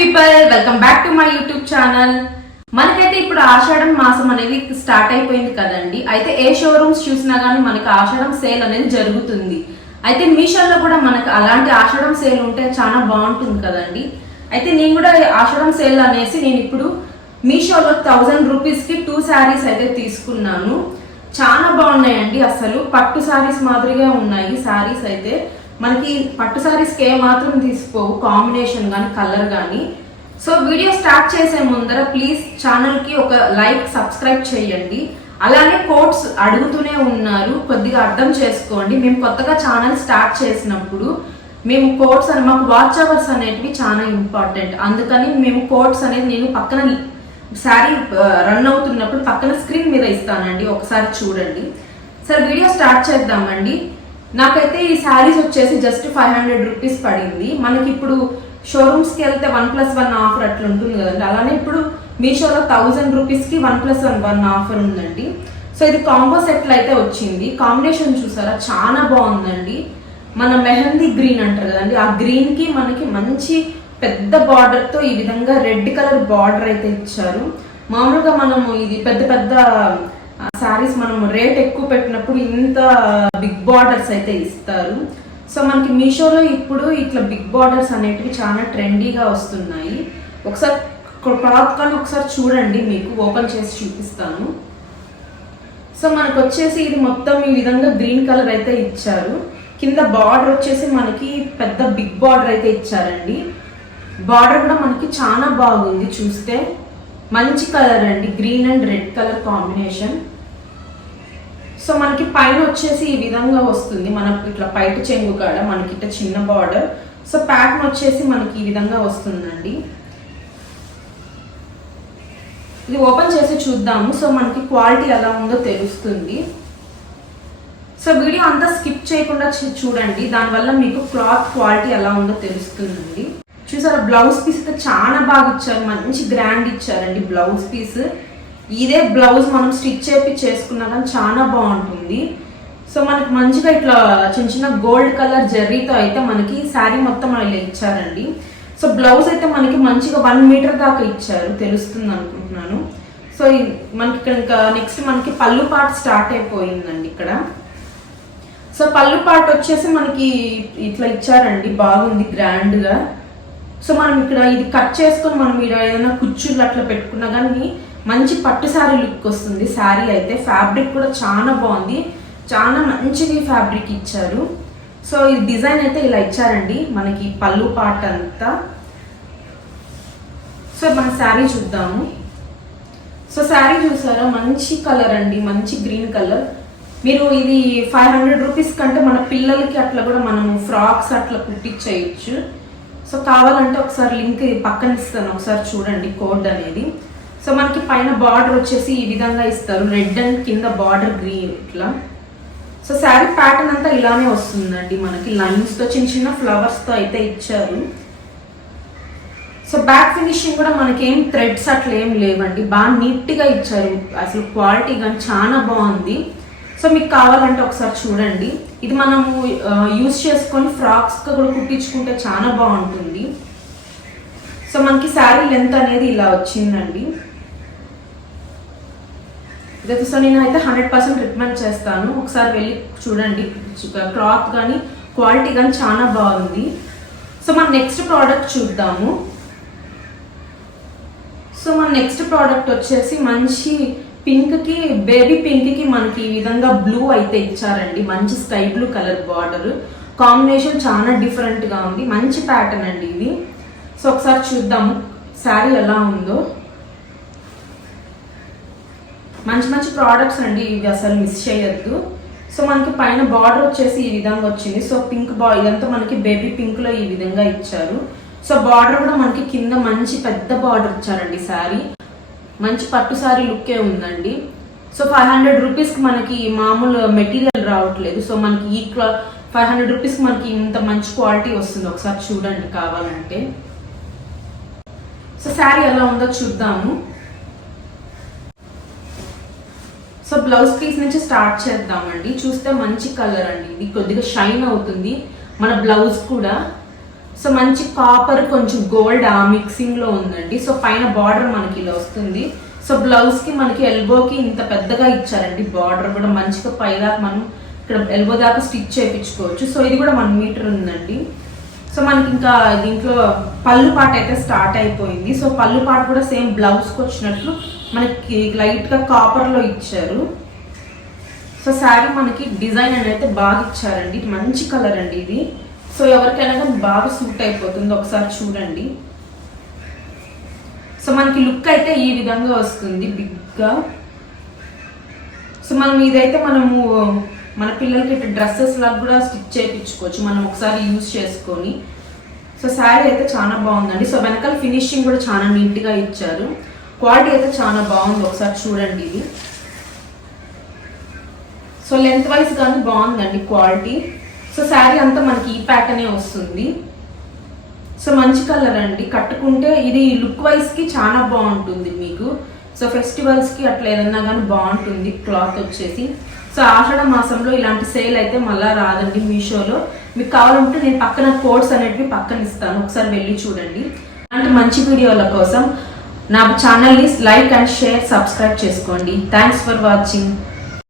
People welcome back to my YouTube channel మనకైతే ఇప్పుడు ఆషాఢం మాసం అనేది స్టార్ట్ అయిపోయింది కదండి. అయితే ఏ షోరూమ్స్ చూసినా గానీ మనకి ఆషాఢం సేల్ అనేది జరుగుతుంది. అయితే మీషోలో కూడా మనకు అలాంటి ఆషాఢం సేల్ ఉంటే చాలా బాగుంటుంది కదండి. అయితే నేను కూడా ఆషాఢం సేల్ అనేసి నేను ఇప్పుడు మీషోలో థౌజండ్ రూపీస్కి టూ శారీస్ అయితే తీసుకున్నాను. చాలా బాగున్నాయండి అసలు. పట్టు శారీస్ మాదిరిగా ఉన్నాయి శారీస్ అయితే. మనకి పట్టు శారీస్కి ఏ మాత్రం తీసుకోవు కాంబినేషన్ కానీ కలర్ కానీ సో వీడియో స్టార్ట్ చేసే ముందర ప్లీజ్ ఛానల్కి ఒక లైక్ సబ్స్క్రైబ్ చేయండి. అలానే కోట్స్ అడుగుతూనే ఉన్నారు. కొద్దిగా అర్థం చేసుకోండి. మేము కొత్తగా ఛానల్ స్టార్ట్ చేసినప్పుడు మేము కోట్స్ అని మాకు వాచ్ అవర్స్ అనేటివి చాలా ఇంపార్టెంట్ అందుకని మేము కోట్స్ అనేది నేను పక్కన శారీ రన్ అవుతున్నప్పుడు పక్కన స్క్రీన్ మీద ఇస్తానండి. ఒకసారి చూడండి. సరే వీడియో స్టార్ట్ చేద్దామండి. నాకైతే ఈ శారీస్ వచ్చేసి జస్ట్ ఫైవ్ హండ్రెడ్ రూపీస్ పడింది. మనకి ఇప్పుడు షోరూమ్స్కి వెళ్తే వన్ ప్లస్ వన్ ఆఫర్ అట్లా ఉంటుంది కదండి. అలానే ఇప్పుడు మీషోలో థౌజండ్ రూపీస్కి one plus one one offer ఉందండి. సో ఇది కాంబో సెట్లు అయితే వచ్చింది. కాంబినేషన్ చూసారా? చాలా బాగుందండి. మన మెహందీ గ్రీన్ అంటారు కదండి. ఆ గ్రీన్కి మనకి మంచి పెద్ద బార్డర్తో ఈ విధంగా రెడ్ కలర్ బార్డర్ అయితే ఇచ్చారు. మామూలుగా మనము ఇది పెద్ద పెద్ద శారీస్ మనం రేట్ ఎక్కువ పెట్టినప్పుడు ఇంత బిగ్ బార్డర్స్ అయితే ఇస్తారు. సో మనకి మీషోలో ఇప్పుడు ఇట్లా బిగ్ బార్డర్స్ అనేటివి చాలా ట్రెండీగా వస్తున్నాయి. ఒకసారి క్లాత్ కానీ ఒకసారి చూడండి మీకు ఓపెన్ చేసి చూపిస్తాను. సో మనకు వచ్చేసి ఇది మొత్తం ఈ విధంగా గ్రీన్ కలర్ అయితే ఇచ్చారు. కింద బార్డర్ వచ్చేసి మనకి పెద్ద బిగ్ బార్డర్ అయితే ఇచ్చారండి. బార్డర్ కూడా మనకి చాలా బాగుంది చూస్తే. మంచి కలర్ అండి green and red colour combination. So మనకి పైన వచ్చేసి ఈ విధంగా వస్తుంది. మనకు ఇట్లా పైట చెంగు కాడ మనకి ఇట్లా చిన్న బార్డర్ సో ప్యాటర్న్ వచ్చేసి మనకి ఈ విధంగా వస్తుందండి. ఇది ఓపెన్ చేసి చూద్దాము. సో మనకి క్వాలిటీ ఎలా ఉందో తెలుస్తుంది. సో వీడియో అంతా స్కిప్ చేయకుండా చూడండి. దానివల్ల మీకు క్లాత్ క్వాలిటీ ఎలా ఉందో తెలుస్తుందండి. చూసారా బ్లౌజ్ పీస్ అయితే చాలా బాగా ఇచ్చారు. మంచి గ్రాండ్ ఇచ్చారండి బ్లౌజ్ పీస్ ఇదే బ్లౌజ్ మనం స్టిచ్ చేపి చేసుకున్నా కానీ చాలా బాగుంటుంది. సో మనకి మంచిగా ఇట్లా చిన్న చిన్న గోల్డ్ కలర్ జెర్రీతో అయితే మనకి శారీ మొత్తం ఇలా ఇచ్చారండి. సో బ్లౌజ్ అయితే మనకి మంచిగా వన్ మీటర్ దాకా ఇచ్చారు తెలుస్తుంది అనుకుంటున్నాను. సో మనకి ఇక్కడ ఇంకా నెక్స్ట్ మనకి పళ్ళు పాట స్టార్ట్ అయిపోయిందండి ఇక్కడ. సో పళ్ళు పాట వచ్చేసి మనకి ఇట్లా ఇచ్చారండి బాగుంది గ్రాండ్గా. సో మనం ఇక్కడ ఇది కట్ చేసుకొని మనం ఇక్కడ ఏదైనా కుచ్చుళ్ళు అట్లా పెట్టుకున్నా కానీ మంచి పట్టు శారీ లుక్ వస్తుంది. శారీ అయితే ఫ్యాబ్రిక్ కూడా చాలా బాగుంది. చాలా మంచిది ఫ్యాబ్రిక్ ఇచ్చారు. సో ఈ డిజైన్ అయితే ఇలా ఇచ్చారండి. మనకి పళ్ళు పాట అంతా. సో మన శారీ చూద్దాము. సో శారీ చూసారా? మంచి కలర్ అండి. మంచి గ్రీన్ కలర్. మీరు ఇది ఫైవ్ హండ్రెడ్ రూపీస్ కంటే మన పిల్లలకి అట్లా కూడా మనము ఫ్రాక్స్ అట్లా కుట్టించేయచ్చు సో కావాలంటే ఒకసారి లింక్ పక్కన ఇస్తాను. ఒకసారి చూడండి కోడ్ అనేది. సో మనకి పైన బార్డర్ వచ్చేసి ఈ విధంగా ఇస్తారు. రెడ్ అండ్ కింద బార్డర్ గ్రీన్ ఇట్లా. సో శారీ ప్యాటర్న్ అంతా ఇలానే వస్తుందండి మనకి. లైన్స్తో చిన్న చిన్న ఫ్లవర్స్తో అయితే ఇచ్చారు. సో బ్యాక్ ఫినిషింగ్ కూడా మనకి ఏం థ్రెడ్స్ అట్లా ఏం లేవండి. బాగా నీట్గా ఇచ్చారు. అసలు క్వాలిటీ కానీ చాలా బాగుంది. సో మీకు కావాలంటే ఒకసారి చూడండి. ఇది మనము యూస్ చేసుకొని ఫ్రాక్స్గా కూడా కుట్టించుకుంటే చాలా బాగుంటుంది. సో మనకి శారీ లెంత్ అనేది ఇలా వచ్చిందండి. సో నేను అయితే హండ్రెడ్ పర్సెంట్ రికమెండ్ చేస్తాను. ఒకసారి వెళ్ళి చూడండి. క్లాత్ కానీ క్వాలిటీ కానీ చాలా బాగుంది. సో మన నెక్స్ట్ ప్రోడక్ట్ చూద్దాము. సో మన నెక్స్ట్ ప్రోడక్ట్ వచ్చేసి మంచి పింక్కి బేబీ పింక్కి మనకి ఈ విధంగా బ్లూ అయితే ఇచ్చారండి. మంచి sky blue colour border. Combination చాలా డిఫరెంట్గా ఉంది. మంచి ప్యాటర్న్ అండి ఇది. సో ఒకసారి చూద్దాము. శారీ ఎలా ఉందో. మంచి మంచి ప్రోడక్ట్స్ అండి ఇవి అసలు మిస్ చేయొద్దు. సో మనకి పైన బార్డర్ వచ్చేసి ఈ విధంగా వచ్చింది. సో పింక్ బా ఇదంతా మనకి బేబీ పింక్లో ఈ విధంగా ఇచ్చారు. సో బార్డర్ కూడా మనకి కింద మంచి పెద్ద బార్డర్ ఇచ్చారండి శారీ మంచి పట్టు శారీ లుక్కే ఉందండి. సో ఫైవ్ హండ్రెడ్ రూపీస్కి మనకి మామూలు మెటీరియల్ రావట్లేదు. సో మనకి ఈ ఫైవ్ హండ్రెడ్ రూపీస్కి మనకి ఇంత మంచి క్వాలిటీ వస్తుంది. ఒకసారి చూడండి కావాలంటే. సో శారీ ఎలా ఉందో చూద్దాము. సో బ్లౌజ్ పీస్ నుంచి స్టార్ట్ చేద్దామండి. చూస్తే మంచి కలర్ అండి. ఇది కొద్దిగా షైన్ అవుతుంది. మన బ్లౌజ్ కూడా. సో మంచి కాపర్ కొంచెం గోల్డ్ ఆ మిక్సింగ్లో ఉందండి. సో పైన బార్డర్ మనకి ఇలా వస్తుంది. సో బ్లౌజ్కి మనకి ఎల్బోకి ఇంత పెద్దగా ఇచ్చారండి బార్డర్ కూడా. మంచిగా పైదాకా మనం ఇక్కడ ఎల్బో దాకా స్టిచ్ చేయించుకోవచ్చు. సో ఇది కూడా వన్ మీటర్ ఉందండి. సో మనకి ఇంకా దీంట్లో పళ్ళు పాట అయితే స్టార్ట్ అయిపోయింది. సో పళ్ళు పాట కూడా సేమ్ బ్లౌజ్కి వచ్చినట్లు మనకి లైట్గా కాపర్లో ఇచ్చారు. సో శారీ మనకి డిజైన్ అనేది అయితే బాగా ఇచ్చారండి. ఇది మంచి కలర్ అండి ఇది. సో ఎవరికైనా కానీ బాగా సూట్ అయిపోతుంది. ఒకసారి చూడండి. సో మనకి లుక్ అయితే ఈ విధంగా వస్తుంది బిగ్గా సో మనం ఇదైతే మనము మన పిల్లలకి ఇట్లా డ్రెస్సెస్ లాగా కూడా స్టిచ్ చేయించుకోవచ్చు. మనం ఒకసారి యూజ్ చేసుకొని. సో శారీ అయితే చాలా బాగుందండి. సో వెనకాల ఫినిషింగ్ కూడా చాలా నీట్గా ఇచ్చారు. క్వాలిటీ అయితే చాలా బాగుంది. ఒకసారి చూడండి ఇది. సో లెంత్ వైజ్ కానీ బాగుందండి క్వాలిటీ. సో శారీ అంతా మనకి ఈ ప్యాటర్నే వస్తుంది. సో మంచి కలర్ అండి. కట్టుకుంటే ఇది లుక్ వైజ్కి చాలా బాగుంటుంది మీకు. సో ఫెస్టివల్స్కి అట్లా ఏదన్నా కానీ బాగుంటుంది క్లాత్ వచ్చేసి. సో ఆషాఢ మాసంలో ఇలాంటి సేల్ అయితే మళ్ళీ రాదండి మీషోలో. మీకు కావాలంటే నేను పక్కన కోడ్స్ అనేటివి పక్కన ఇస్తాను. ఒకసారి వెళ్ళి చూడండి. అలాంటి మంచి వీడియోల కోసం నా ఛానల్ని లైక్ అండ్ షేర్ సబ్స్క్రైబ్ చేసుకోండి. Thanks for watching